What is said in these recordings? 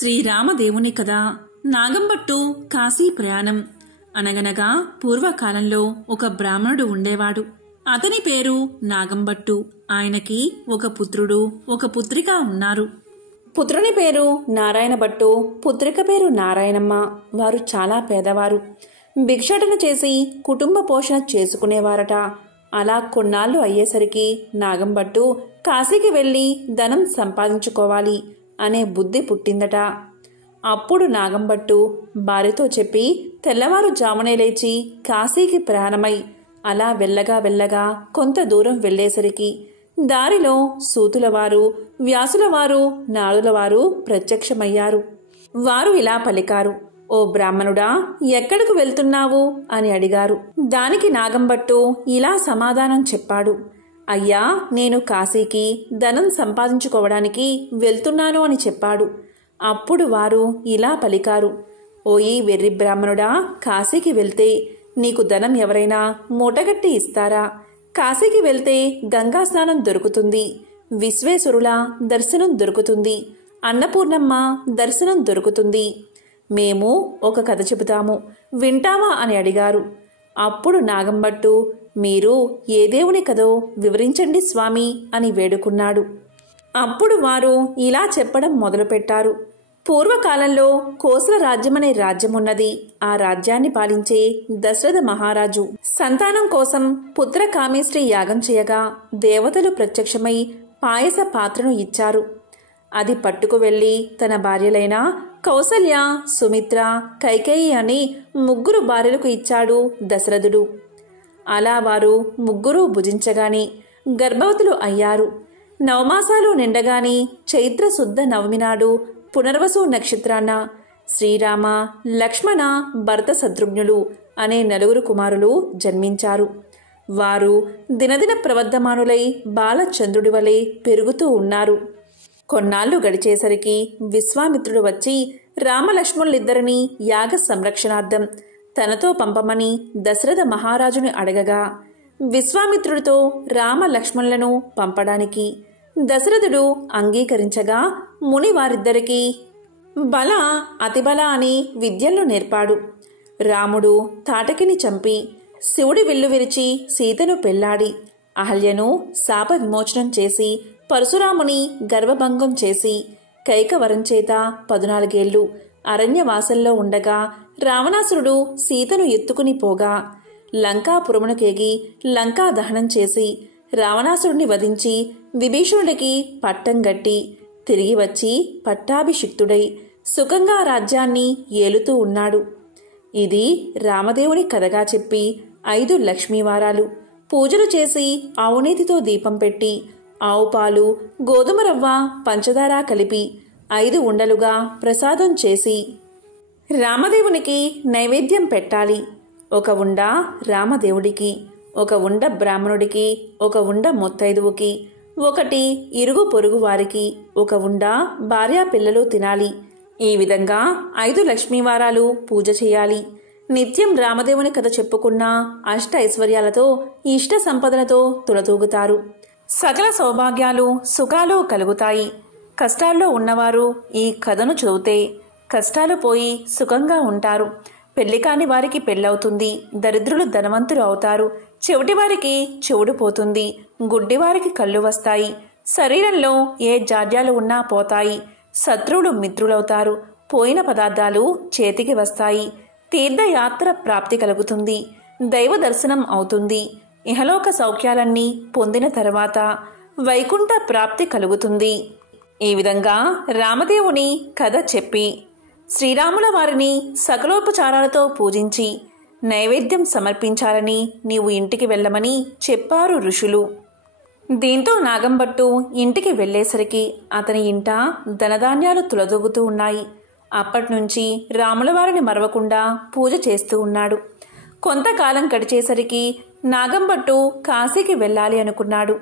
శ్రీరామదేవుని కథ. నాగంబట్టు కాశీ ప్రయాణం. అనగనగా పూర్వకాలంలో ఒక బ్రాహ్మణుడు ఉండేవాడు. అతని పేరు నాగంబట్టు. ఆయనకి ఒక పుత్రుడు, ఒక పుత్రిక ఉన్నారు. పుత్రుని పేరు నారాయణ భట్టు, పుత్రిక పేరు నారాయణమ్మ. వారు చాలా పేదవారు. భిక్షాటన చేసి కుటుంబ పోషణ చేసుకునేవారట. అలా కొన్నాళ్లు అయ్యేసరికి నాగంబట్టు కాశీకి వెళ్లి ధనం సంపాదించుకోవాలి అనే బుద్ధి పుట్టిందట. అప్పుడు నాగంబట్టు భార్యతో చెప్పి తెల్లవారుజామునే లేచి కాశీకి ప్రయాణమై అలా వెళ్ళగా కొంత దూరం వెళ్లేసరికి దారిలో సూతులవారు, వ్యాసులవారు, నాడులవారు ప్రత్యక్షమయ్యారు. వారు ఇలా పలికారు, "ఓ బ్రాహ్మణుడా, ఎక్కడకు వెళ్తున్నావు?" అని అడిగారు. దానికి నాగంబట్టు ఇలా సమాధానం చెప్పాడు, "అయ్యా, నేను కాశీకి ధనం సంపాదించుకోవడానికి వెళ్తున్నాను" అని చెప్పాడు. అప్పుడు వారు ఇలా పలికారు, "ఓయి వెర్రి బ్రాహ్మణుడా, కాశీకి వెళ్తే నీకు ధనం ఎవరైనా మూటగట్టి ఇస్తారా? కాశీకి వెళ్తే గంగా స్నానం దొరుకుతుంది, విశ్వేశ్వరుల దర్శనం దొరుకుతుంది, అన్నపూర్ణమ్మ దర్శనం దొరుకుతుంది. మేము ఒక కథ చెబుతాము, వింటావా?" అని అడిగారు. అప్పుడు నాగంబట్టు, "మీరు ఏ దేవుని కథో వివరించండి స్వామి" అని వేడుకున్నాడు. అప్పుడు వారు ఇలా చెప్పడం మొదలుపెట్టారు. పూర్వకాలంలో కోసల రాజ్యమనే రాజ్యమున్నది. ఆ రాజ్యాన్ని పాలించే దశరథ మహారాజు సంతానం కోసం పుత్ర కామేష్టి యాగం చేయగా దేవతలు ప్రత్యక్షమై పాయస పాత్రను ఇచ్చారు. అది పట్టుకు వెళ్లి తన భార్యలైన కౌసల్య, సుమిత్ర, కైకేయి అని 3 భార్యలకు ఇచ్చాడు దశరథుడు. అలా వారు 3 భుజించగాని గర్భవతులు అయ్యారు. 9 మాసాలు నిండగాని చైత్ర శుద్ధ నవమి నాడు పునర్వసు నక్షత్రాన శ్రీరామ, లక్ష్మణ, భరత శత్రుఘ్నులు అనే 4 కుమారులు జన్మించారు. వారు దినదిన ప్రవర్ధమానులై బాలచంద్రుడి వలె పెరుగుతూ ఉన్నారు. కొన్నాళ్లు గడిచేసరికి విశ్వామిత్రుడు వచ్చి రామలక్ష్మణులిద్దరినీ యాగ సంరక్షణార్థం తనతో పంపమని దశరథ మహారాజుని అడగగా విశ్వామిత్రుడితో రామలక్ష్మణులను పంపడానికి దశరథుడు అంగీకరించగా ముని వారిద్దరికీ బల, అతిబల అని విద్యలను నేర్పాడు. రాముడు తాటకిని చంపి శివుడి విల్లు విరిచి సీతను పెళ్లాడి అహల్యను శాప విమోచనం చేసి పరశురాముని గర్భభంగం చేసి కైకవరం చేత 14 ఏళ్లు అరణ్యవాసంలో ఉండగా రావణాసురుడు సీతను ఎత్తుకుని పోగా లంకాపురమునకేగి లంకా దహనం చేసి రావణాసురుడిని వధించి విభీషణుడికి పట్టం గట్టి తిరిగి వచ్చి పట్టాభిషిక్తుడై సుఖంగా రాజ్యాన్ని ఏలుతూ ఉన్నాడు. ఇది రామదేవుని కథగా చెప్పి 5 లక్ష్మీవారాలు పూజలు చేసి ఆవునేతితో దీపం పెట్టి ఆవు పాలు, గోధుమ రవ్వ, పంచదార కలిపి 5 ఉండలుగా ప్రసాదం చేసి రామదేవునికి నైవేద్యం పెట్టాలి. 1 ఉండ రామదేవుడికి, 1 ఉండ బ్రాహ్మణుడికి, 1 ఉండ మొత్తైదువుకి, 1 ఇరుగు పొరుగు వారికి, 1 ఉండ భార్యా పిల్లలు తినాలి. ఈ విధంగా 5 లక్ష్మీవారాలు పూజ చేయాలి. నిత్యం రామదేవుని కథ చెప్పుకున్న అష్ట ఐశ్వర్యాలతో, ఇష్ట సంపదలతో తులతూగుతారు. సకల సౌభాగ్యాలు, సుఖాలు కలుగుతాయి. కష్టాల్లో ఉన్నవారు ఈ కథను చదివితే కష్టాలు పోయి సుఖంగా ఉంటారు. పెళ్లి కాని వారికి పెళ్ళవుతుంది. దరిద్రులు ధనవంతులు అవుతారు. చెవిటి వారికి చెవుడు పోతుంది. గుడ్డివారికి కళ్ళు వస్తాయి. శరీరంలో ఏ జాడ్యాలు ఉన్నా పోతాయి. శత్రువులు మిత్రులవుతారు. పోయిన పదార్థాలు చేతికి వస్తాయి. తీర్థయాత్ర ప్రాప్తి కలుగుతుంది. దైవ దర్శనం అవుతుంది. ఇహలోక సౌఖ్యాలన్నీ పొందిన తర్వాత వైకుంఠ ప్రాప్తి కలుగుతుంది. ఈ విధంగా రామదేవుని కథ చెప్పి శ్రీరాముల వారిని సకలోపచారాలతో పూజించి నైవేద్యం సమర్పించాలని నీవు ఇంటికి వెళ్ళమని చెప్పారు ఋషులు. దీంతో నాగంబట్టు ఇంటికి వెళ్లేసరికి అతని ఇంట ధనధాన్యాలు తులదూగుతూ ఉన్నాయి. అప్పట్నుంచి రాముల వారిని మరవకుండా పూజ చేస్తూ ఉన్నాడు. కొంతకాలం గడిచేసరికి నాగంబట్టు కాశీకి వెళ్ళాలి అనుకున్నాడు.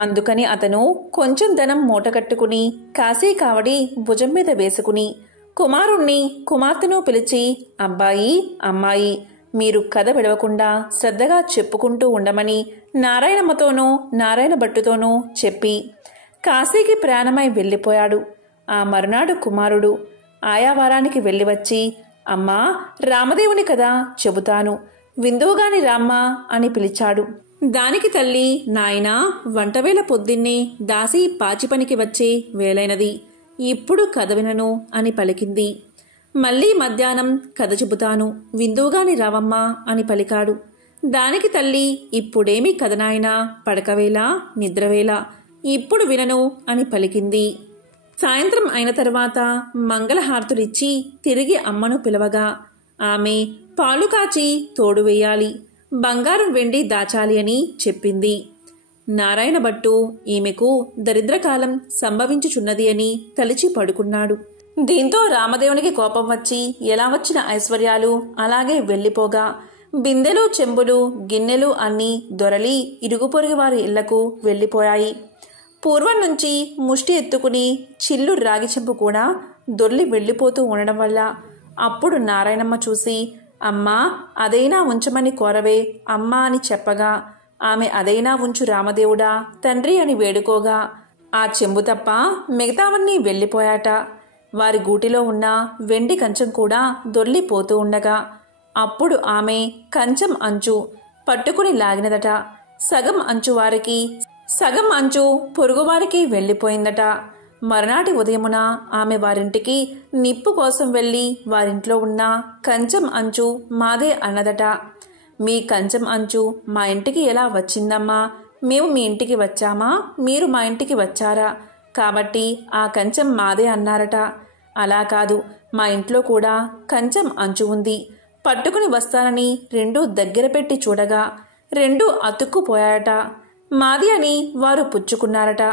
అందుకని అతను కొంచెం ధనం మూటకట్టుకుని కాశీ కావడి భుజం మీద వేసుకుని కుమారుణ్ణి, కుమార్తెను పిలిచి, "అబ్బాయి, అమ్మాయి, మీరు కథ విడవకుండా శ్రద్ధగా చెప్పుకుంటూ ఉండమని నారాయణమ్మతోనూ నారాయణ భట్టుతోనూ చెప్పి కాశీకి ప్రయాణమై వెళ్ళిపోయాడు. ఆ మరునాడు కుమారుడు ఆయా వారానికి వెళ్ళి వచ్చి, అమ్మా, రామదేవుని కథ చెబుతాను, విందువుగాని రామ్మా అని పిలిచాడు. దానికి తల్లి, నాయనా, వంటవేళ పొద్దున్నే దాసి పాచి పనికి వచ్చే వేలైనది, ఇప్పుడు కథ వినను అని పలికింది. మళ్ళీ మధ్యాహ్నం కథ చెబుతాను, విందువుగాని రావమ్మా అని పలికాడు. దానికి తల్లి, ఇప్పుడేమి కథ నాయనా, పడకవేళ, నిద్రవేళ, ఇప్పుడు వినను అని పలికింది. సాయంత్రం అయిన తర్వాత మంగళహారతులిచ్చి తిరిగి అమ్మను పిలవగా ఆమె పాలు కాచి తోడు వేయాలి, బంగారం వెండి దాచాలి అని చెప్పింది. నారాయణ భట్టు ఈమెకు దరిద్రకాలం సంభవించుచున్నది అని తలిచి పడుకున్నాడు. దీంతో రామదేవునికి కోపం వచ్చి ఎలా వచ్చిన ఐశ్వర్యాలు అలాగే వెళ్లిపోగా బిందెలు, చెంబులు, గిన్నెలు అన్నీ దొరలి ఇరుగు పొరుగు వారి ఇళ్లకు వెళ్లిపోయాయి. పూర్వం నుంచి ముష్టి ఎత్తుకుని చిల్లు రాగి చెంపు కూడా దొర్లి వెళ్లిపోతూ ఉండడం వల్ల అప్పుడు నారాయణమ్మ చూసి, అమ్మా, అదైనా ఉంచమని కోరవే అమ్మా అని చెప్పగా ఆమె అదైనా ఉంచు రామదేవుడా తండ్రి అని వేడుకోగా ఆ చెంబు తప్ప మిగతావన్నీ వెళ్లిపోయాట. వారి గూటిలో ఉన్న వెండి కంచం కూడా దొర్లిపోతూ ఉండగా అప్పుడు ఆమె కంచం అంచు పట్టుకుని లాగినదట. సగం అంచు వారికి, సగం అంచు పొరుగువారికి వెళ్లిపోయిందట. మరునాటి ఉదయమున ఆమె వారింటికి నిప్పు కోసం వెళ్లి వారింట్లో ఉన్న కంచం అంచు మాదే అన్నదట. మీ కంచం అంచు మా ఇంటికి ఎలా వచ్చిందమ్మా? మేము మీ ఇంటికి వచ్చామా, మీరు మా ఇంటికి వచ్చారా, కాబట్టి ఆ కంచం మాదే అన్నారట. అలా కాదు, మా ఇంట్లో కూడా కంచం అంచు ఉంది, పట్టుకుని వస్తానని రెండూ దగ్గర పెట్టి చూడగా రెండూ అతుక్కుపోయాయట. మాది అని వారు పుచ్చుకున్నారట.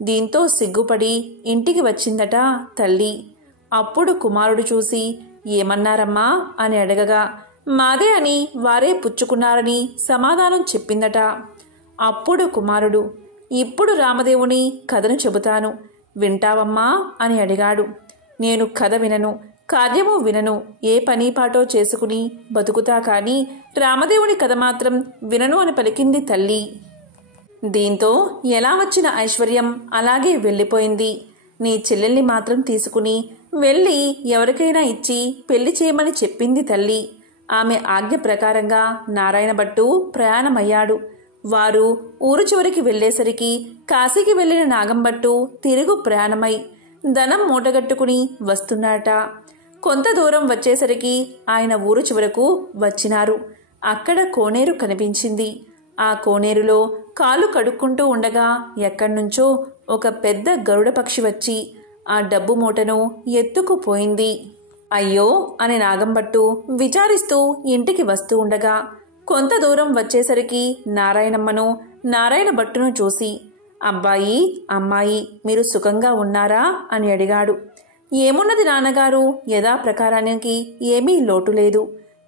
దీంతో సిగ్గుపడి ఇంటికి వచ్చిందట తల్లి. అప్పుడు కుమారుడు చూసి, ఏమన్నారమ్మా అని అడగగా మాదే అని వారే పుచ్చుకున్నారని సమాధానం చెప్పిందట. అప్పుడు కుమారుడు, ఇప్పుడు రామదేవుని కథను చెబుతాను, వింటావమ్మా అని అడిగాడు. నేను కథ వినను, కార్యము వినను, ఏ పని పాటో చేసుకుని బతుకుతా కానీ రామదేవుని కథ మాత్రం వినను అని పలికింది తల్లి. దీంతో ఎలా వచ్చిన ఐశ్వర్యం అలాగే వెళ్ళిపోయింది. నీ చెల్లెల్ని మాత్రం తీసుకుని వెళ్ళి ఎవరికైనా ఇచ్చి పెళ్లి చేయమని చెప్పింది తల్లి. ఆమె ఆజ్ఞ ప్రకారంగా నారాయణ భట్టు ప్రయాణమయ్యాడు. వారు ఊరు చివరికి వెళ్లేసరికి కాశీకి వెళ్లిన నాగంభట్టు తిరుగు ప్రయాణమై ధనం మూటగట్టుకుని వస్తున్నాట. కొంత దూరం వచ్చేసరికి ఆయన ఊరు చివరకు వచ్చినారు. అక్కడ కోనేరు కనిపించింది. ఆ కోనేరులో కాలు కడుక్కుంటూ ఉండగా ఎక్కడ్నుంచో ఒక పెద్ద గరుడ పక్షి వచ్చి ఆ డబ్బు మూటను ఎత్తుకుపోయింది. అయ్యో అని నాగంభట్టు విచారిస్తూ ఇంటికి వస్తూ ఉండగా కొంత దూరం వచ్చేసరికి నారాయణమ్మను, నారాయణ భట్టును చూసి, అబ్బాయి, అమ్మాయి, మీరు సుఖంగా ఉన్నారా అని అడిగాడు. ఏమున్నది నాన్నగారు, యథాప్రకారానికి ఏమీ లోటు లేదు.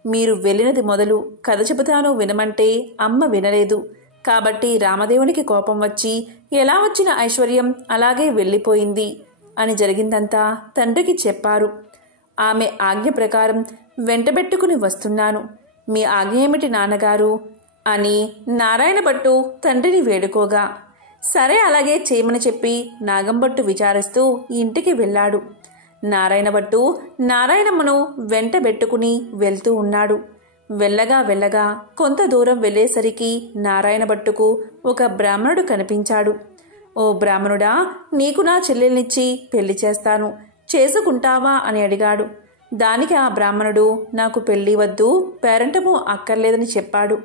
మీరు వెళ్ళినది మొదలు కథ చెబుతాను వినమంటే అమ్మ వినలేదు. కాబట్టి రామదేవునికి కోపం వచ్చి ఎలా వచ్చిన ఐశ్వర్యం అలాగే వెళ్ళిపోయింది అని జరిగిందంతా తండ్రికి చెప్పారు. ఆమె ఆజ్ఞ ప్రకారం వెంటబెట్టుకుని వస్తున్నాను. మీ ఆజ్ఞ ఏమిటి నాన్నగారు అని నారాయణ భట్టు తండ్రిని వేడుకోగా, సరే అలాగే చేయమని చెప్పి నాగంభట్టు విచారిస్తూ ఇంటికి వెళ్ళాడు. నారాయణ భట్టు నారాయణమ్మను వెంటబెట్టుకుని వెళ్తూ ఉన్నాడు. వెళ్ళగా వెళ్ళగా కొంత దూరం వెళ్ళేసరికి నారాయణ భట్టుకు ఒక బ్రాహ్మణుడు కనిపించాడు. ఓ బ్రాహ్మణుడా, నీకు నా చెల్లెల్నిచ్చి పెళ్లి చేస్తాను, చేసుకుంటావా అని అడిగాడు. దానికి ఆ బ్రాహ్మణుడు, నాకు పెళ్లి వద్దు, పేరంటము అక్కర్లేదని చెప్పాడు.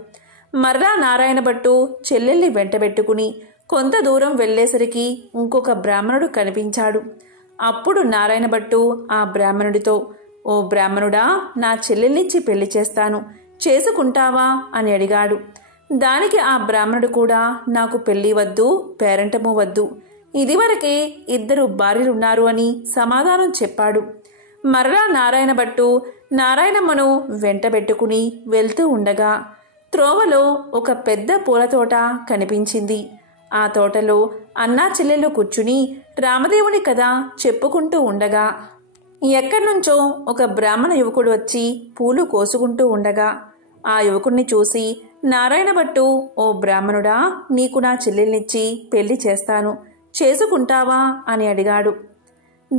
మర్రా నారాయణ భట్టు చెల్లెల్ని వెంటబెట్టుకుని కొంత దూరం వెళ్ళేసరికి ఇంకొక బ్రాహ్మణుడు కనిపించాడు. అప్పుడు నారాయణ భట్టు ఆ బ్రాహ్మణుడితో, ఓ బ్రాహ్మణుడా, నా చెల్లెల్నిచ్చి పెళ్లి చేస్తాను, చేసుకుంటావా అని అడిగాడు. దానికి ఆ బ్రాహ్మణుడు కూడా, నాకు పెళ్లి వద్దు, పేరంటము వద్దు, ఇదివరకే 2 భార్యలున్నారు అని సమాధానం చెప్పాడు. మరలా నారాయణ భట్టు నారాయణమ్మను వెంటబెట్టుకుని వెళ్తూ ఉండగా త్రోవలో ఒక పెద్ద పూలతోట కనిపించింది. ఆ తోటలో అన్నా చెల్లెలు కూర్చుని రామదేవుని కథ చెప్పుకుంటూ ఉండగా ఎక్కడ్నుంచో ఒక బ్రాహ్మణ యువకుడు వచ్చి పూలు కోసుకుంటూ ఉండగా ఆ యువకుణ్ణి చూసి నారాయణ భట్టు, ఓ బ్రాహ్మణుడా, నీకు నా చెల్లెల్నిచ్చి పెళ్లి చేస్తాను, చేసుకుంటావా అని అడిగాడు.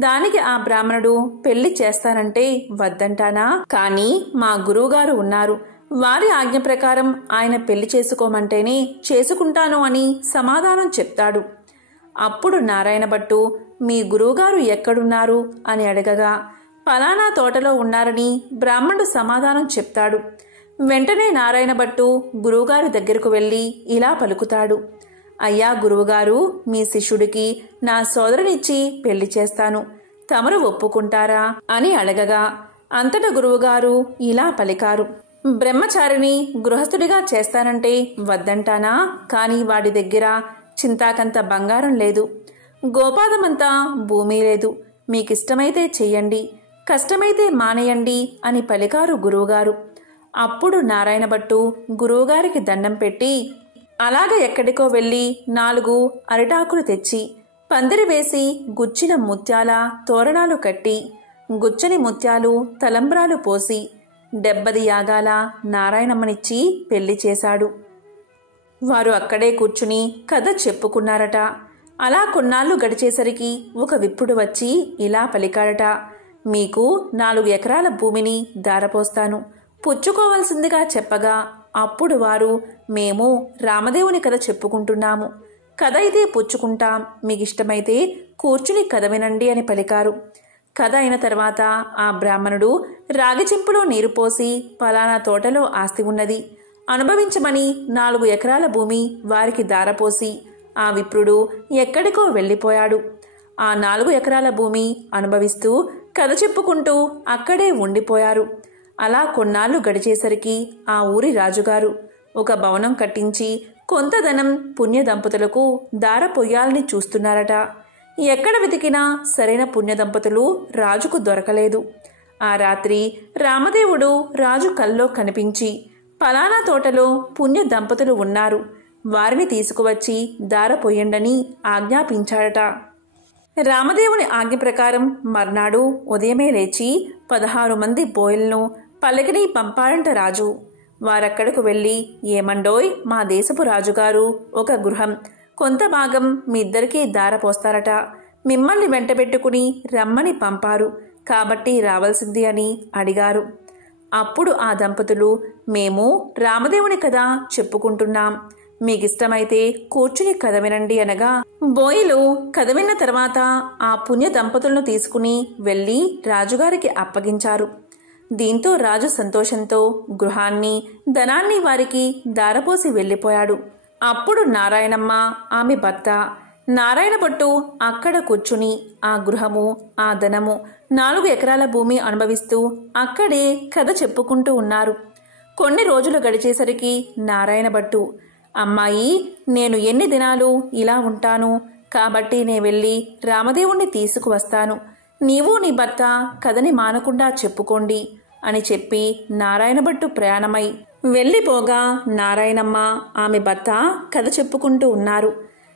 దానికి ఆ బ్రాహ్మణుడు పెళ్లి చేస్తానంటే వద్దంటానా? కానీ మా గురువుగారు ఉన్నారు, వారి ఆజ్ఞ ప్రకారం ఆయన పెళ్లి చేసుకోమంటేనే చేసుకుంటాను అని సమాధానం చెప్తాడు. అప్పుడు నారాయణ భట్టు మీ గురువుగారు ఎక్కడున్నారు అని అడగగా పలానా తోటలో ఉన్నారని బ్రాహ్మణుడు సమాధానం చెప్తాడు. వెంటనే నారాయణ భట్టు గురువుగారి దగ్గరకు వెళ్ళి ఇలా పలుకుతాడు, అయ్యా గురువుగారు, మీ శిష్యుడికి నా సోదరునిచ్చి పెళ్లి చేస్తాను, తమరు ఒప్పుకుంటారా అని అడగగా అంతట గురువుగారు ఇలా పలికారు, బ్రహ్మచారిని గృహస్థుడిగా చేస్తానంటే వద్దంటానా? కానీ వాడి దగ్గర చింతాకంత బంగారం లేదు, గోపాదమంతా భూమి లేదు, మీకిష్టమైతే చెయ్యండి, కష్టమైతే మానేయండి అని పలికారు గురువుగారు. అప్పుడు నారాయణ భట్టు గురువుగారికి దండం పెట్టి అలాగ ఎక్కడికో వెళ్ళి 4 అరిటాకులు తెచ్చి పందిరి వేసి గుచ్చిన ముత్యాల తోరణాలు కట్టి గుచ్చని ముత్యాలు తలంబ్రాలు పోసి 70 యాగాల నారాయణమ్మనిచ్చి పెళ్లి చేశాడు. వారు అక్కడే కూర్చుని కథ చెప్పుకున్నారట. అలా కొన్నాళ్ళు గడిచేసరికి ఒక విప్రుడు వచ్చి ఇలా పలికాడట, మీకు 4 ఎకరాల భూమిని దారపోస్తాను, పుచ్చుకోవలసిందిగా చెప్పగా అప్పుడు వారు మేము రామదేవుని కథ చెప్పుకుంటున్నాము, కథ అయితే పుచ్చుకుంటాం, మీకిష్టమైతే కూర్చుని కథ వినండి అని పలికారు. కథ అయిన తర్వాత ఆ బ్రాహ్మణుడు రాగి చెంపులో నీరు పోసి పలానా తోటలో ఆస్తి ఉన్నది, అనుభవించమని 4 ఎకరాల భూమి వారికి దారపోసి ఆ విప్రుడు ఎక్కడికో వెళ్ళిపోయాడు. ఆ 4 ఎకరాల భూమి అనుభవిస్తూ కథ చెప్పుకుంటూ అక్కడే ఉండిపోయారు. అలా కొన్నాళ్ళు గడిచేసరికి ఆ ఊరి రాజుగారు ఒక భవనం కట్టించి కొంత ధనం పుణ్య దంపతులకు దారపోయాలని చూస్తున్నారట. ఎక్కడ వెతికినా సరైన పుణ్య దంపతులు రాజుకు దొరకలేదు. ఆ రాత్రి రామదేవుడు రాజు కల్లో కనిపించి పలానా తోటలో పుణ్య దంపతులు ఉన్నారు, వారిని తీసుకువచ్చి దారపోయండని ఆజ్ఞాపించాడట. రామదేవుని ఆజ్ఞ ప్రకారం మర్నాడు ఉదయమే లేచి 16 మంది బోయలను పల్లకిని పంపాడంట రాజు. వారక్కడకు వెళ్ళి ఏమండోయ్, మా దేశపు రాజుగారు ఒక గృహం కొంత భాగం మీ ఇద్దరికీ దారపోస్తారట, మిమ్మల్ని వెంటబెట్టుకుని రమ్మని పంపారు, కాబట్టి రావాల్సింది అని అడిగారు. అప్పుడు ఆ దంపతులు మేము రామదేవుని కథ చెప్పుకుంటున్నాం, మీకిష్టమైతే కూర్చుని కథ వినండి అనగా బోయిలు కథ విన్న తర్వాత ఆ పుణ్య దంపతులను తీసుకుని వెళ్ళి రాజుగారికి అప్పగించారు. దీంతో రాజు సంతోషంతో గృహాన్ని ధనాన్ని వారికి దారపోసి వెళ్ళిపోయాడు. అప్పుడు నారాయణమ్మ ఆమె భర్త నారాయణ భట్టు అక్కడ కూర్చుని ఆ గృహము ఆ ధనము 4 ఎకరాల భూమి అనుభవిస్తూ అక్కడే కథ చెప్పుకుంటూ ఉన్నారు. కొన్ని రోజులు గడిచేసరికి నారాయణ భట్టు అమ్మాయి, నేను ఎన్ని దినాలు ఇలా ఉంటాను, కాబట్టి నే వెళ్ళి రామదేవుణ్ణి తీసుకువస్తాను, నీవు నీ భర్త కథని మానకుండా చెప్పుకోండి అని చెప్పి నారాయణ భట్టు ప్రయాణమై వెళ్ళిపోగా నారాయణమ్మ ఆమె భర్త కథ చెప్పుకుంటూ ఉన్నారు.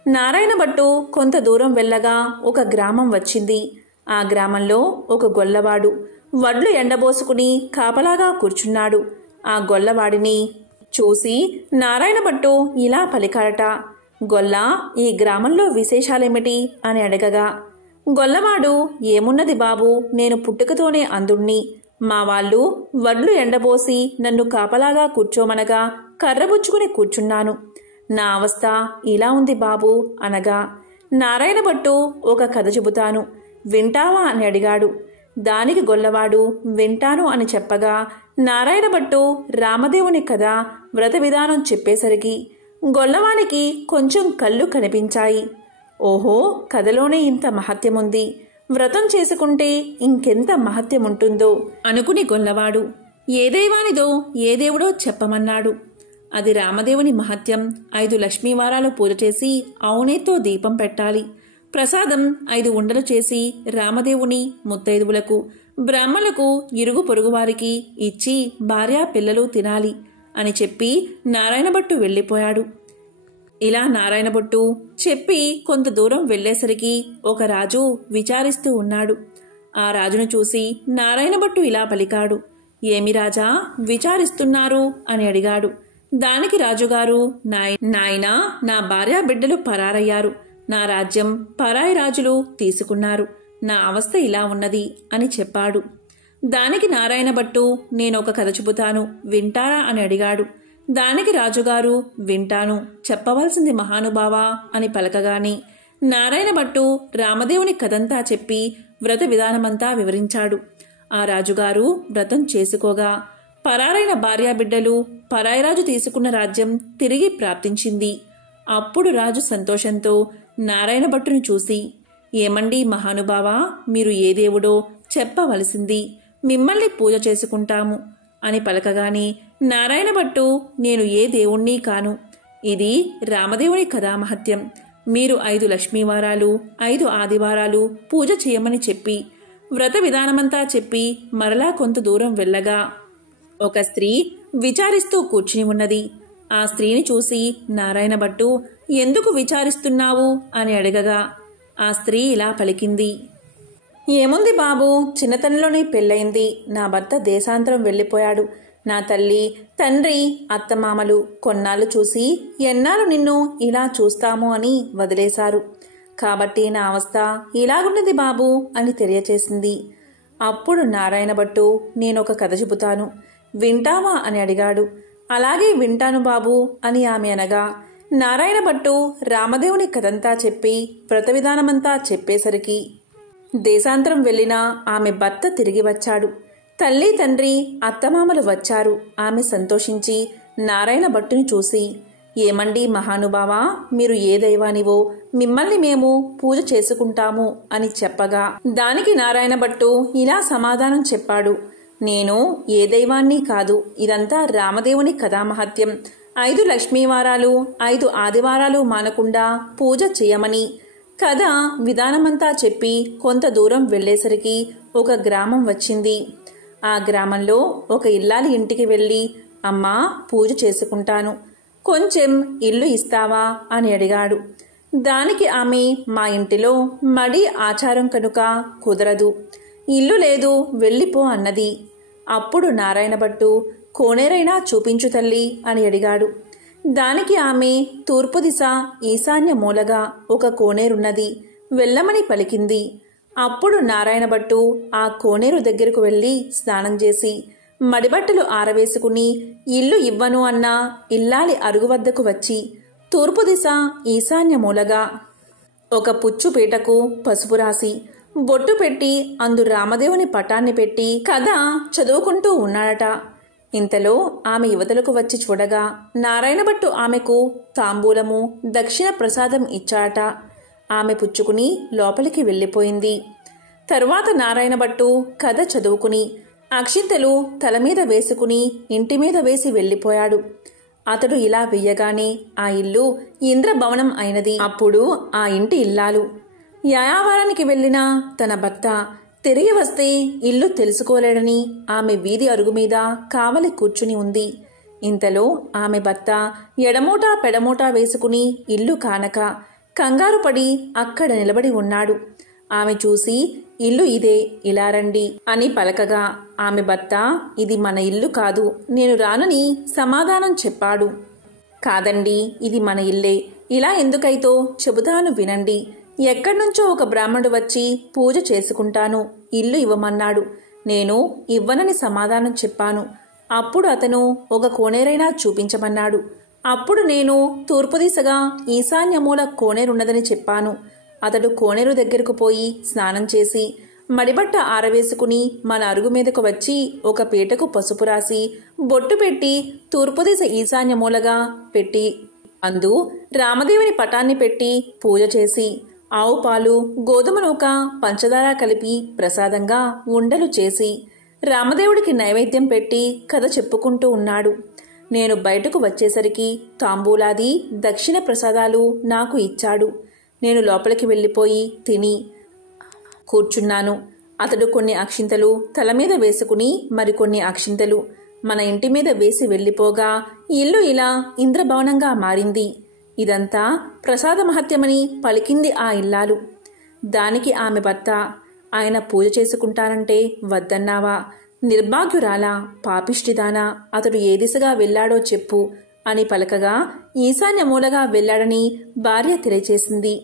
నారాయణ భట్టు కొంత దూరం వెళ్ళగా ఒక గ్రామం వచ్చింది. ఆ గ్రామంలో ఒక గొల్లవాడు వడ్లు ఎండబోసుకుని కాపలాగా కూర్చున్నాడు. ఆ గొల్లవాడిని చూసి నారాయణ భట్టు ఇలా పలికాడట, గొల్ల, ఈ గ్రామంలో విశేషాలేమిటి అని అడగగా గొల్లవాడు ఏమున్నది బాబు, నేను పుట్టుకతోనే అందుణ్ణి, మా వాళ్ళు వడ్లు ఎండబోసి నన్ను కాపలాగా కూర్చోమనగా కర్రబుచ్చుకుని కూర్చున్నాను, నా అవస్థ ఇలా ఉంది బాబు అనగా నారాయణ భట్టు ఒక కథ చెబుతాను, వింటావా అని అడిగాడు. దానికి గొల్లవాడు వింటాను అని చెప్పగా నారాయణ భట్టు రామదేవుని కథ వ్రత విధానం చెప్పేసరికి గొల్లవానికి కొంచెం కళ్ళు కనిపించాయి. ఓహో, కథలోనే ఇంత మహత్యముంది, వ్రతం చేసుకుంటే ఇంకెంత మహత్యముంటుందో అనుకుని గొల్లవాడు ఏ దైవానిదో ఏ దేవుడో చెప్పమన్నాడు. అది రామదేవుని మహత్యం. 5 లక్ష్మీవారాలు పూజ చేసి అవునేతో దీపం పెట్టాలి, ప్రసాదం 5 ఉండలు చేసి రామదేవుని ముత్తైదువులకు బ్రాహ్మణులకు ఇరుగు పొరుగువారికి ఇచ్చి భార్యా పిల్లలు తినాలి అని చెప్పి నారాయణ భట్టు వెళ్ళిపోయాడు. ఇలా నారాయణ భట్టు చెప్పి కొంత దూరం వెళ్లేసరికి ఒక రాజు విచారిస్తూ ఉన్నాడు. ఆ రాజును చూసి నారాయణ భట్టు ఇలా పలికాడు, ఏమి రాజా విచారిస్తున్నారు అని అడిగాడు. దానికి రాజుగారు నాయనా, నా భార్యా బిడ్డలు పరారయ్యారు, నా రాజ్యం పరాయి రాజులు తీసుకున్నారు, నా అవస్థ ఇలా ఉన్నది అని చెప్పాడు. దానికి నారాయణ భట్టు నేనొక కథ చెబుతాను, వింటారా అని అడిగాడు. దానికి రాజుగారు వింటాను, చెప్పవలసింది మహానుభావా అని పలకగాని నారాయణ భట్టు రామదేవుని కథంతా చెప్పి వ్రత విధానమంతా వివరించాడు. ఆ రాజుగారు వ్రతం చేసుకోగా పరారైన భార్యాబిడ్డలు, పరాయిరాజు తీసుకున్న రాజ్యం తిరిగి ప్రాప్తించింది. అప్పుడు రాజు సంతోషంతో నారాయణ భట్టును చూసి, ఏమండి మహానుభావా, మీరు ఏ దేవుడో చెప్పవలసింది, మిమ్మల్ని పూజ చేసుకుంటాము అని పలకగాని నారాయణ భట్టు నేను ఏ దేవుణ్ణి కాను, ఇది రామదేవుని కథామహత్యం, మీరు 5 లక్ష్మీవారాలు 5 ఆదివారాలు పూజ చేయమని చెప్పి వ్రత విధానమంతా చెప్పి మరలా కొంత దూరం వెళ్ళగా ఒక స్త్రీ విచారిస్తూ కూర్చుని ఉన్నది. ఆ స్త్రీని చూసి నారాయణ భట్టు ఎందుకు విచారిస్తున్నావు అని అడగగా ఆ స్త్రీ ఇలా పలికింది, ఏముంది బాబు, చిన్నతనంలోనే పెళ్ళయింది. నా భర్త దేశాంతరం వెళ్ళిపోయాడు. నా తల్లి తండ్రి అత్తమామలు కొన్నాళ్ళు చూసి ఎన్నాళ్ళు నిన్ను ఇలా చూస్తాము అని వదిలేశారు. కాబట్టి నా అవస్థ ఇలాగున్నది బాబు అని తెలియచేసింది. అప్పుడు నారాయణ భట్టు నేనొక కథ చెబుతాను, వింటావా అని అడిగాడు. అలాగే వింటాను బాబు అని ఆమె అనగా నారాయణ భట్టు రామదేవుని కథంతా చెప్పి వ్రత విధానమంతా చెప్పేసరికి దేశాంతరం వెళ్ళిన ఆమె భర్త తిరిగి వచ్చాడు. తల్లి తండ్రి అత్తమామలు వచ్చారు. ఆమె సంతోషించి నారాయణ భట్టుని చూసి, ఏమండి మహానుభావా, మీరు ఏ దైవానివో మిమ్మల్ని మేము పూజ చేసుకుంటాము అని చెప్పగా దానికి నారాయణ భట్టు ఇలా సమాధానం చెప్పాడు, నేను ఏ దైవాన్ని కాదు, ఇదంతా రామదేవుని కథామహత్యం. 5 లక్ష్మీవారాలు 5 ఆదివారాలు మానకుండా పూజ చేయమని కథ విధానమంతా చెప్పి కొంత దూరం వెళ్లేసరికి ఒక గ్రామం వచ్చింది. ఆ గ్రామంలో ఒక ఇల్లాలి ఇంటికి వెళ్ళి, అమ్మా పూజ చేసుకుంటాను, కొంచెం ఇల్లు ఇస్తావా అని అడిగాడు. దానికి ఆమె మా ఇంటిలో మడి ఆచారం కనుక కుదరదు, ఇల్లు లేదు, వెళ్ళిపో అన్నది. అప్పుడు నారాయణ భట్టు కోనేరైనా చూపించు తల్లి అని అడిగాడు. దానికి ఆమె తూర్పు దిశ ఈశాన్య మూలగా ఒక కోనేరున్నది, వెళ్ళమని పలికింది. అప్పుడు నారాయణ భట్టు ఆ కోనేరు దగ్గరకు వెళ్లి స్నానం చేసి మడిబట్టలు ఆరవేసుకుని ఇల్లు ఇవ్వను అన్న ఇల్లాలి అరుగు వద్దకు వచ్చి తూర్పు దిశ ఈశాన్య మూలగా ఒక పుచ్చు పీటకు పసుపు రాసి బొట్టు పెట్టి అందు రామదేవుని పటాన్ని పెట్టి కథ చదువుకుంటూ ఉన్నాడట. ఇంతలో ఆమె యువతలకు వచ్చి చూడగా నారాయణ భట్టు ఆమెకు తాంబూలము దక్షిణ ప్రసాదం ఇచ్చాట. ఆమె పుచ్చుకుని లోపలికి వెళ్ళిపోయింది. తరువాత నారాయణ భట్టు కథ చదువుకుని అక్షింతలు తల మీద వేసుకుని ఇంటి మీద వేసి వెళ్ళిపోయాడు. అతడు ఇలా వెయ్యగానే ఆ ఇల్లు ఇంద్రభవనం అయినది. అప్పుడు ఆ ఇంటి ఇల్లాలు యాయావారానికి వెళ్లిన తన భర్త తిరిగి వస్తే ఇల్లు తెలుసుకోలేడని ఆమె వీధి అరుగు మీద కావలి కూర్చుని ఉంది. ఇంతలో ఆమె భర్త ఎడమోటా పెడమోటా వేసుకుని ఇల్లు కానక కంగారు పడి అక్కడ నిలబడి ఉన్నాడు. ఆమె చూసి ఇల్లు ఇదే, ఇలా రండి అని పలకగా ఆమె భర్త ఇది మన ఇల్లు కాదు, నేను రానని సమాధానం చెప్పాడు. కాదండి, ఇది మన ఇల్లే, ఇలా ఎందుకైతో చెబుతాను వినండి. ఎక్కడ్నుంచో ఒక బ్రాహ్మణుడు వచ్చి పూజ చేసుకుంటాను, ఇల్లు ఇవ్వమన్నాడు. నేను ఇవ్వనని సమాధానం చెప్పాను. అప్పుడు అతను ఒక కోనేరైనా చూపించమన్నాడు. అప్పుడు నేను తూర్పు దిశగా ఈశాన్యమూల కోనేరున్నదని చెప్పాను. అతడు కోనేరు దగ్గరకు పోయి స్నానం చేసి మడిబట్ట ఆరవేసుకుని మన అరుగు మీదకు వచ్చి ఒక పీటకు పసుపు రాసి బొట్టు పెట్టి తూర్పు దిశ ఈశాన్యమూలగా పెట్టి అందు రామదేవుని పటాన్ని పెట్టి పూజ చేసి ఆవు పాలు గోధుమ నూక పంచదార కలిపి ప్రసాదంగా ఉండలు చేసి రామదేవుడికి నైవేద్యం పెట్టి కథ చెప్పుకుంటూ ఉన్నాడు. నేను బయటకు వచ్చేసరికి తాంబూలాది దక్షిణ ప్రసాదాలు నాకు ఇచ్చాడు. నేను లోపలికి వెళ్ళిపోయి తిని కూర్చున్నాను. అతడు కొన్ని అక్షింతలు తల మీద వేసుకుని మరికొన్ని అక్షింతలు మన ఇంటి మీద వేసి వెళ్ళిపోగా ఇల్లు ఇలా ఇంద్రభవనంగా మారింది. ఇదంతా ప్రసాద మహత్యమని పలికింది ఆ ఇల్లాలు. దానికి ఆమె భర్త, ఆయన పూజ చేసుకుంటానంటే వద్దన్నావా? నిర్భాగ్యురాలా, పాపిష్టిదానా, అతడు ఏ దిశగా వెళ్లాడో చెప్పు అని పలకగా ఈశాన్య మూలగా వెళ్లాడని భార్య తెలియచేసింది.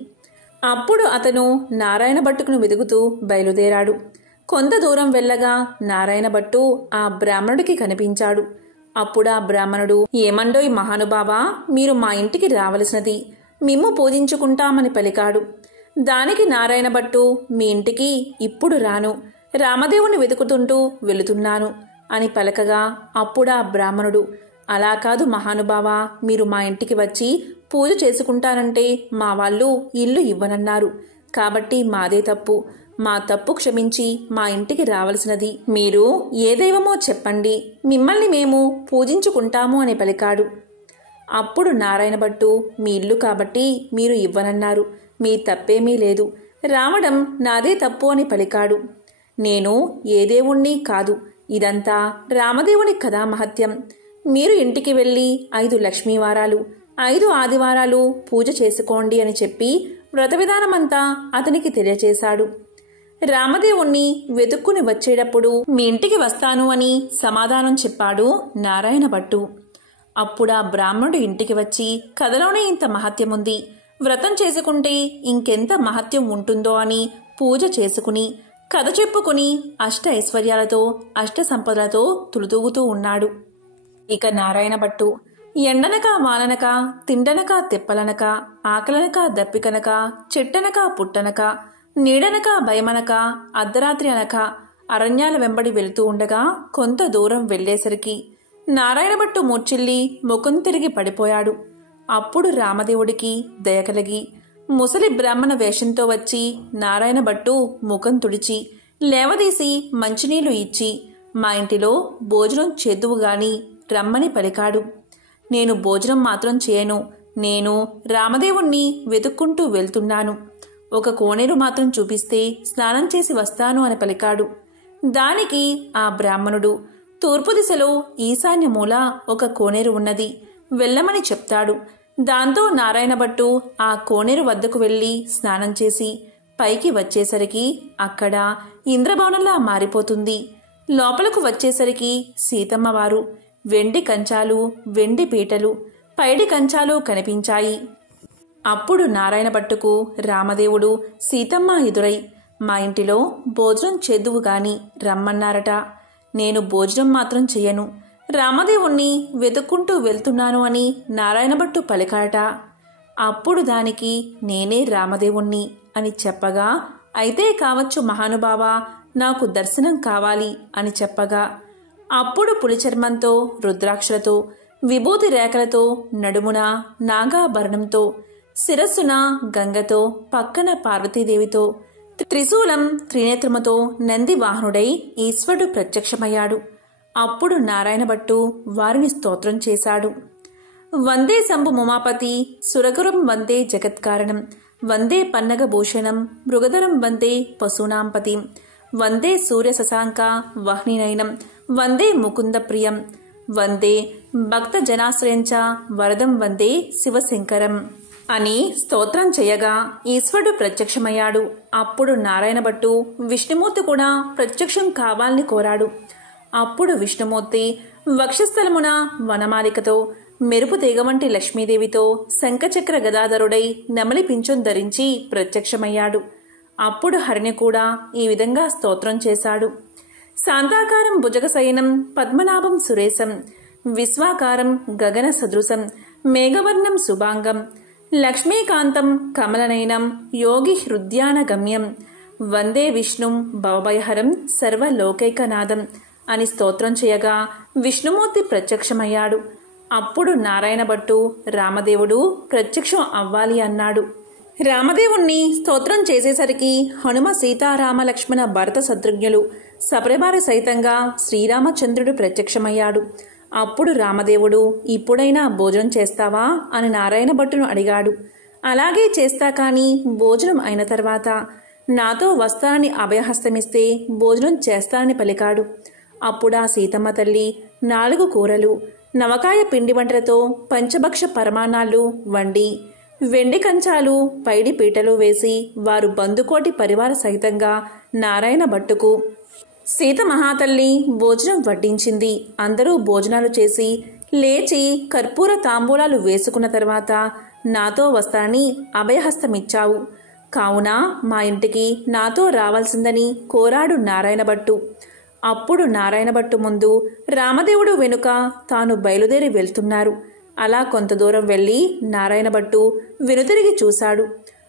అప్పుడు అతను నారాయణ భట్టుకును వెతుకుతూ బయలుదేరాడు. కొంత దూరం వెళ్ళగా నారాయణ భట్టు ఆ బ్రాహ్మణుడికి కనిపించాడు. అప్పుడు ఆ బ్రాహ్మణుడు, ఏమండోయ్ మహానుభావా, మీరు మా ఇంటికి రావలసినది, మిమ్ము పూజించుకుంటామని పలికాడు. దానికి నారాయణ భట్టు, మీ ఇంటికి ఇప్పుడు రాను, రామదేవుని వెతుకుతుంటూ వెళుతున్నాను అని పలకగా అప్పుడా బ్రాహ్మణుడు, అలా కాదు మహానుభావా, మీరు మా ఇంటికి వచ్చి పూజ చేసుకుంటానంటే మా వాళ్ళు ఇల్లు ఇవ్వనన్నారు. కాబట్టి మాదే తప్పు, మా తప్పు క్షమించి మా ఇంటికి రావలసినది. మీరు ఏ దైవమో చెప్పండి, మిమ్మల్ని మేము పూజించుకుంటాము అని పలికాడు. అప్పుడు నారాయణ భట్టు, మీ ఇల్లు కాబట్టి మీరు ఇవ్వనన్నారు, మీ తప్పేమీ లేదు, రావడం నాదే తప్పు అని పలికాడు. నేను ఏ దేవుణ్ణి కాదు, ఇదంతా రామదేవుని కథా మహత్యం. మీరు ఇంటికి వెళ్ళి 5 లక్ష్మీవారాలు 5 ఆదివారాలు పూజ చేసుకోండి అని చెప్పి వ్రత విధానమంతా అతనికి తెలియచేశాడు. రామదేవుణ్ణి వెతుక్కుని వచ్చేటప్పుడు మీ ఇంటికి వస్తాను అని సమాధానం చెప్పాడు నారాయణ భట్టు. అప్పుడా బ్రాహ్మణుడు ఇంటికి వచ్చి, కథలోనే ఇంత మహత్యముంది, వ్రతం చేసుకుంటే ఇంకెంత మహత్యం ఉంటుందో అని పూజ చేసుకుని కథ చెప్పుకుని అష్ట ఐశ్వర్యాలతో అష్ట సంపదలతో తులుతూగుతూ ఉన్నాడు. ఇక నారాయణ భట్టు ఎండనక వాననక తిండనక తెప్పలనక ఆకలనక దప్పికనక చెట్టనక పుట్టనక నీడనక భయమనక అర్ధరాత్రి అనక అరణ్యాల వెంబడి వెళుతూ ఉండగా కొంత దూరం వెళ్లేసరికి నారాయణ భట్టు మూర్చిల్లి ముఖం తిరిగి పడిపోయాడు. అప్పుడు రామదేవుడికి దయ కలిగి ముసలి బ్రాహ్మణ వేషంతో వచ్చి నారాయణ భట్టు ముఖం తుడిచి లేవదీసి మంచినీళ్లు ఇచ్చి మా ఇంటిలో భోజనం చేద్దువుగాని రమ్మని పలికాడు. నేను భోజనం మాత్రం చేయను, నేను రామదేవుణ్ణి వెతుక్కుంటూ వెళ్తున్నాను, ఒక కోనేరు మాత్రం చూపిస్తే స్నానం చేసి వస్తాను అని పలికాడు. దానికి ఆ బ్రాహ్మణుడు, తూర్పు దిశలో ఈశాన్య మూల ఒక కోనేరు ఉన్నది, వెళ్ళమని చెప్తాడు. దాంతో నారాయణ భట్టు ఆ కోనేరు వద్దకు వెళ్లి స్నానం చేసి పైకి వచ్చేసరికి అక్కడ ఇంద్రభవనంలా మారిపోతుంది. లోపలకు వచ్చేసరికి సీతమ్మవారు వెండి కంచాలు వెండి పీటలు పైడి కంచాలు కనిపించాయి. అప్పుడు నారాయణ భట్టుకు రామదేవుడు సీతమ్మ ఎదురై, మా ఇంటిలో భోజనం చేద్దువు గాని రమ్మన్నారట, నేను భోజనం మాత్రం చెయ్యను, రామదేవుణ్ణి వెతుక్కుంటూ వెళ్తున్నాను అని నారాయణ భట్టు పలికాట. అప్పుడు దానికి నేనే రామదేవుణ్ణి అని చెప్పగా, అయితే కావచ్చు మహానుభావా, నాకు దర్శనం కావాలి అని చెప్పగా అప్పుడు పులిచర్మంతో రుద్రాక్షలతో విభూతి రేఖలతో నడుమున నాగాభరణంతో శిరస్సున గంగతో పక్కన పార్వతీదేవితో త్రిశూలం త్రినేత్రముతో నంది వాహనుడై ఈశ్వరుడు ప్రత్యక్షమయ్యాడు. అప్పుడు నారాయణ భట్టు వారిని స్తోత్రం చేశాడు. వందే శంభు ముమాపతి సురగురం వందే జగత్కారణం వందే పన్నగభూషణం మృగధరం వందే పశూనాంపతిం వందే సూర్య శశాంక వహ్నినయనం వందే ముకుంద ప్రియం వందే భక్త జనాశ్రయంచ వరదం వందే శివశంకరం అని స్తోత్రం చేయగా ఈశ్వరుడు ప్రత్యక్షమయ్యాడు. అప్పుడు నారాయణ భట్టు విష్ణుమూర్తి కూడా ప్రత్యక్షం కావాలని కోరాడు. అప్పుడు విష్ణుమూర్తి వక్షస్థలమున వనమాలికతో మెరుపు తీగ వంటి లక్ష్మీదేవితో శంఖచక్ర గదాధరుడై నెమలి పింఛం ధరించి ప్రత్యక్షమయ్యాడు. అప్పుడు హరిని కూడా ఈ విధంగా స్తోత్రం చేశాడు. శాంతాకారం భుజగశయనం పద్మనాభం సురేశం విశ్వాకారం గగన సదృశం మేఘవర్ణం శుభాంగం లక్ష్మీకాంతం కమలనయనం యోగి హృద్యాన గమ్యం వందే విష్ణుం భవభయహరం సర్వలోకైకనాథం అని స్తోత్రం చేయగా విష్ణుమూర్తి ప్రత్యక్షమయ్యాడు. అప్పుడు నారాయణ భట్టు రామదేవుడు ప్రత్యక్షం అవ్వాలి అన్నాడు. రామదేవుణ్ణి స్తోత్రం చేసేసరికి హనుమ సీతారామ లక్ష్మణ భరత శత్రుఘ్నులు సపరివార సైతంగా శ్రీరామచంద్రుడు ప్రత్యక్షమయ్యాడు. అప్పుడు రామదేవుడు ఇప్పుడైనా భోజనం చేస్తావా అని నారాయణ భట్టును అడిగాడు. అలాగే చేస్తా, కానీ భోజనం అయిన తర్వాత నాతో వస్తానని అభయహస్తమిస్తే భోజనం చేస్తానని పలికాడు. అప్పుడా సీతమ్మ తల్లి 4 కూరలు నవకాయ పిండి వంటలతో పంచభక్ష పరమాన్నాలు వండి వెండి కంచాలు పైడి పీటలు వేసి వారు బందుకోటి పరివార సహితంగా నారాయణ భట్టుకు సీత మహాతల్లి భోజనం వడ్డించింది. అందరూ భోజనాలు చేసి లేచి కర్పూర తాంబూలాలు వేసుకున్న తర్వాత నాతో వస్తానని అభయహస్తమిచ్చావు. కావున మా ఇంటికి నాతో రావాల్సిందని కోరాడు నారాయణభట్టు. అప్పుడు నారాయణభట్టు ముందు, రామదేవుడు వెనుక తాను బయలుదేరి వెళ్తున్నారు. అలా కొంత దూరం వెళ్ళి నారాయణభట్టు వెనుతిరిగి చూశాడు.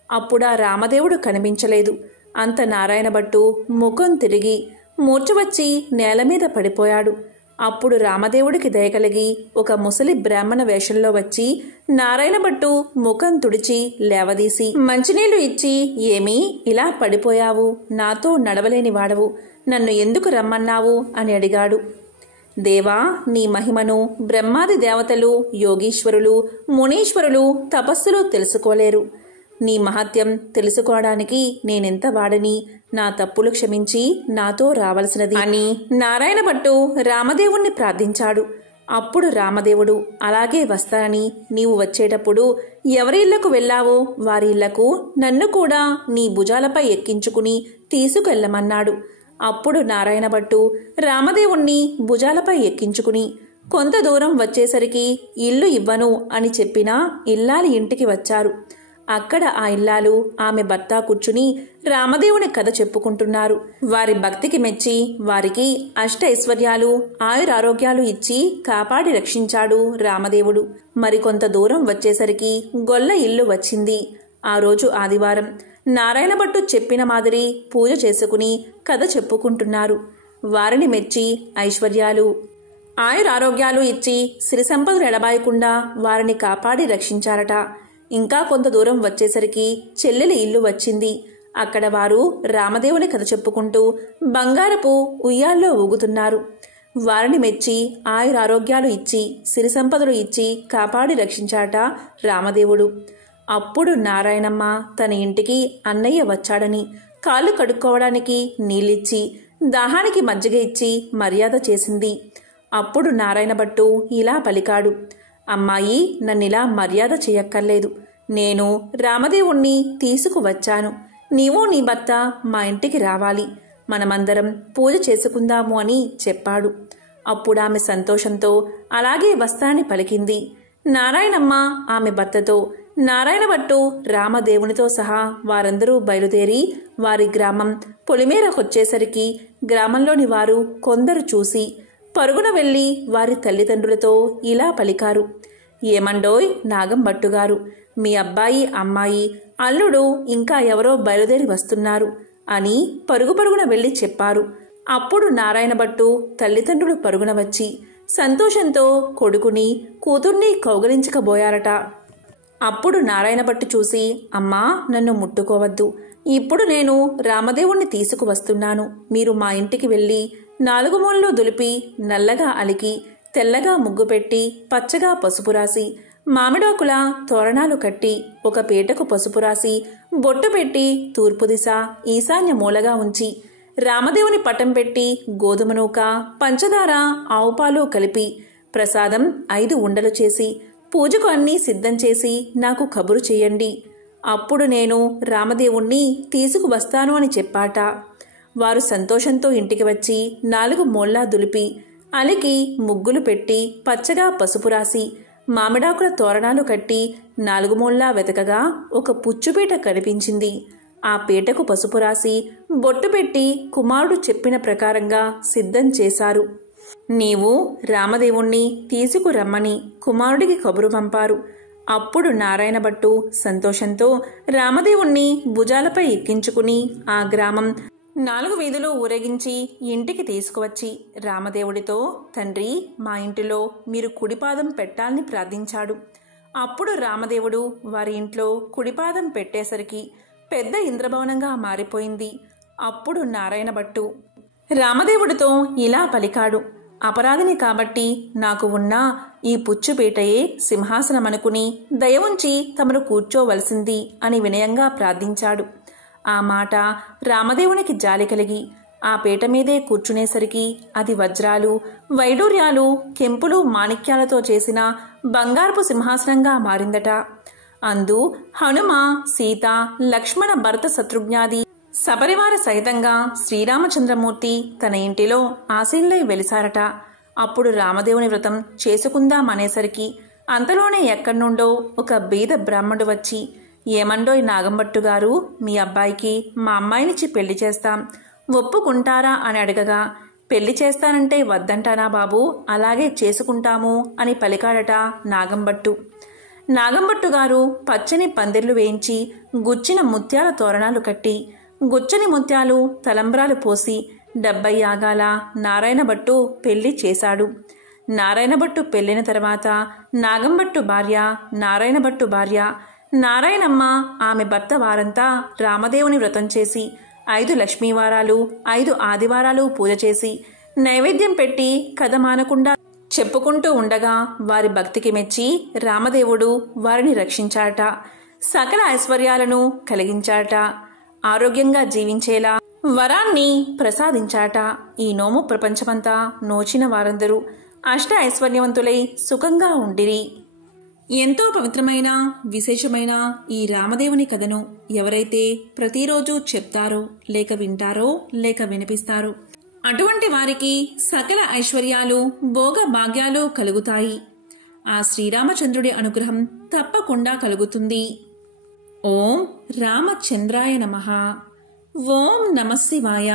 అప్పుడా రామదేవుడు కనిపించలేదు. అంత నారాయణభట్టు ముఖం తిరిగి మూర్ఛ వచ్చి నేలమీద పడిపోయాడు. అప్పుడు రామదేవుడికి దయకలిగి ఒక ముసలి బ్రాహ్మణ వేషంలో వచ్చి నారాయణభట్టు ముఖం తుడిచి లేవదీసి మంచినీళ్లు ఇచ్చి, ఏమీ ఇలా పడిపోయావు? నాతో నడవలేని వాడవు, నన్ను ఎందుకు రమ్మన్నావు అని అడిగాడు. దేవా, నీ మహిమను బ్రహ్మాది దేవతలు, యోగీశ్వరులు, మునీశ్వరులు, తపస్సులు తెలుసుకోలేరు. నీ మహత్యం తెలుసుకోవడానికి నేనెంత వాడని, నా తప్పులు క్షమించి నాతో రావలసినది అని నారాయణభట్టు రామదేవుణ్ణి ప్రార్థించాడు. అప్పుడు రామదేవుడు, అలాగే వస్తానని, నీవు వచ్చేటప్పుడు ఎవరి ఇళ్లకు వెళ్ళావో వారి ఇళ్లకు నన్ను కూడా నీ భుజాలపై ఎక్కించుకుని తీసుకెళ్లమన్నాడు. అప్పుడు నారాయణభట్టు రామదేవుణ్ణి భుజాలపై ఎక్కించుకుని కొంత దూరం వచ్చేసరికి ఇల్లు ఇవ్వను అని చెప్పినా ఇల్లాలి ఇంటికి వచ్చారు. అక్కడ ఆ ఇల్లాలు ఆమె భర్త కూర్చుని రామదేవుని కథ చెప్పుకుంటున్నారు. వారి భక్తికి మెచ్చి వారికి అష్టైశ్వర్యాలు, ఆయురారోగ్యాలు ఇచ్చి కాపాడి రక్షించాడు రామదేవుడు. మరికొంత దూరం వచ్చేసరికి గొల్ల ఇల్లు వచ్చింది. ఆ రోజు ఆదివారం. నారాయణభట్టు చెప్పిన మాదిరి పూజ చేసుకుని కథ చెప్పుకుంటున్నారు. వారిని మెచ్చి ఐశ్వర్యాలు, ఆయురారోగ్యాలు ఇచ్చి సిరి సంపదలు ఎడబాయకుండా వారిని కాపాడి రక్షించారట. ఇంకా కొంత దూరం వచ్చేసరికి చెల్లెలి ఇల్లు వచ్చింది. అక్కడ వారు రామదేవుని కథ చెప్పుకుంటూ బంగారపు ఉయ్యాల్లో ఊగుతున్నారు. వారిని మెచ్చి ఆయురారోగ్యాలు ఇచ్చి సిరి సంపదలు ఇచ్చి కాపాడి రక్షించాట రామదేవుడు. అప్పుడు నారాయణమ్మ తన ఇంటికి అన్నయ్య వచ్చాడని కాళ్ళు కడుక్కోవడానికి నీళ్ళిచ్చి దాహానికి మజ్జిగ ఇచ్చి మర్యాద చేసింది. అప్పుడు నారాయణభట్టు ఇలా పలికాడు, అమ్మాయి, నన్నిలా మర్యాద చేయక్కర్లేదు. నేను రామదేవుణ్ణి తీసుకువచ్చాను. నీవు నీ భర్త మా ఇంటికి రావాలి. మనమందరం పూజ చేసుకుందాము అని చెప్పాడు. అప్పుడు ఆమె సంతోషంతో అలాగే వస్తానని పలికింది. నారాయణమ్మ ఆమె భర్తతో, నారాయణభట్టు రామదేవునితో సహా వారందరూ బయలుదేరి వారి గ్రామం పొలిమేరకొచ్చేసరికి గ్రామంలోని వారు కొందరు చూసి పరుగున వెళ్లి వారి తల్లిదండ్రులతో ఇలా పలికారు, ఏమండోయ్ నాగంభట్టుగారు, మీ అబ్బాయి, అమ్మాయి, అల్లుడు ఇంకా ఎవరో బయలుదేరి వస్తున్నారు అని పరుగున వెళ్లి చెప్పారు. అప్పుడు నారాయణభట్టు తల్లిదండ్రులు పరుగున వచ్చి సంతోషంతో కొడుకుని కూతుర్ని కౌగలించకబోయారట. అప్పుడు నారాయణభట్టు చూసి, అమ్మా, నన్ను ముట్టుకోవద్దు. ఇప్పుడు నేను రామదేవుణ్ణి తీసుకువస్తున్నాను. మీరు మా ఇంటికి వెళ్ళి 4 మూలలు దులిపి నల్లగా అలికి తెల్లగా ముగ్గు పెట్టి పచ్చగా పసుపు రాసి మామిడాకుల తోరణాలు కట్టి ఒక పీటకు పసుపు రాసి బొట్టు పెట్టి తూర్పు దిశ ఈశాన్య మూలగా ఉంచి రామదేవుని పటం పెట్టి గోధుమ నూక, పంచదార, ఆవుపాలు కలిపి ప్రసాదం 5 ఉండలు చేసి పూజకు అన్నీ సిద్ధం చేసి నాకు కబురు చేయండి. అప్పుడు నేను రామదేవుణ్ణి తీసుకువస్తాను అని చెప్పాట. వారు సంతోషంతో ఇంటికి వచ్చి 4 మూల్లా దులిపి అలికి ముగ్గులు పెట్టి పచ్చగా పసుపు రాసి మామిడాకుల తోరణాలు కట్టి 4 మూల్లా వెతకగా ఒక పుచ్చుపీట కనిపించింది. ఆ పీటకు పసుపు రాసి బొట్టు పెట్టి కుమారుడు చెప్పిన ప్రకారంగా సిద్ధం చేశారు. నీవు రామదేవుణ్ణి తీసుకురమ్మని కుమారుడికి కబురు పంపారు. అప్పుడు నారాయణభట్టు సంతోషంతో రామదేవుణ్ణి భుజాలపై ఎక్కించుకుని ఆ గ్రామం 4 వీధులు ఊరేగించి ఇంటికి తీసుకువచ్చి రామదేవుడితో, తండ్రి, మా ఇంటిలో మీరు కుడిపాదం పెట్టాలని ప్రార్థించాడు. అప్పుడు రామదేవుడు వారి ఇంట్లో కుడిపాదం పెట్టేసరికి పెద్ద ఇంద్రభవనంగా మారిపోయింది. అప్పుడు నారాయణభట్టు రామదేవుడితో ఇలా పలికాడు, అపరాధిని కాబట్టి నాకు ఉన్న ఈ పుచ్చుపీటయే సింహాసనమనుకుని దయవుంచి తమను కూర్చోవలసింది అని వినయంగా ప్రార్థించాడు. ఆ మాట రామదేవునికి జాలి కలిగి ఆ పీట మీదే కూర్చునేసరికి అది వజ్రాలు, వైడూర్యాలు, కెంపులు, మాణిక్యాలతో చేసిన బంగారపు సింహాసనంగా మారిందట. అందు హనుమ, సీత, లక్ష్మణ, భరత, శత్రుఘ్నాది సపరివార సహితంగా శ్రీరామచంద్రమూర్తి తన ఇంటిలో ఆసీనులై వెలిసారట. అప్పుడు రామదేవుని వ్రతం చేసుకుందామనేసరికి అంతలోనే ఎక్కడ్నుండో ఒక బీద బ్రాహ్మణుడు వచ్చి ఏమండోయ్ నాగంభట్టు గారు, మీ అబ్బాయికి మా అమ్మాయినిచ్చి పెళ్లి చేస్తాం, ఒప్పుకుంటారా అని అడగగా, పెళ్లి చేస్తానంటే వద్దంటానా బాబు, అలాగే చేసుకుంటాము అని పలికాడట నాగంభట్టు. నాగంభట్టు గారు పచ్చని పందిర్లు వేయించి గుచ్చిన ముత్యాల తోరణాలు కట్టి గుచ్చని ముత్యాలు తలంబ్రాలు పోసి 70 యాగాల నారాయణభట్టు పెళ్లి చేశాడు. నారాయణభట్టు పెళ్లిన తర్వాత నాగంభట్టు భార్య, నారాయణభట్టు భార్య నారాయణమ్మ, ఆమె భర్త వారంతా రామదేవుని వ్రతం చేసి 5 లక్ష్మీవారాలు 5 ఆదివారాలు పూజ చేసి నైవేద్యం పెట్టి కథ మానకుండా చెప్పుకుంటూ ఉండగా వారి భక్తికి మెచ్చి రామదేవుడు వారిని రక్షించాట, సకల ఐశ్వర్యాలను కలిగించాట, ఆరోగ్యంగా జీవించేలా వరాన్ని ప్రసాదించాట. ఈ నోము ప్రపంచమంతా నోచిన వారందరూ అష్ట ఐశ్వర్యవంతులై సుఖంగా ఉండిరి. ఎంతో పవిత్రమైన విశేషమైన ఈ రామదేవుని కథను ఎవరైతే ప్రతిరోజు చెప్తారో, లేక వింటారో, లేక వినిపిస్తారో అటువంటి వారికి సకల ఐశ్వర్యాలు భోగ భాగ్యాలు కలుగుతాయి. ఆ శ్రీరామచంద్రుడి అనుగ్రహం తప్పకుండా కలుగుతుంది. ఓం రామచంద్రాయ నమః. ఓం నమః శివాయ.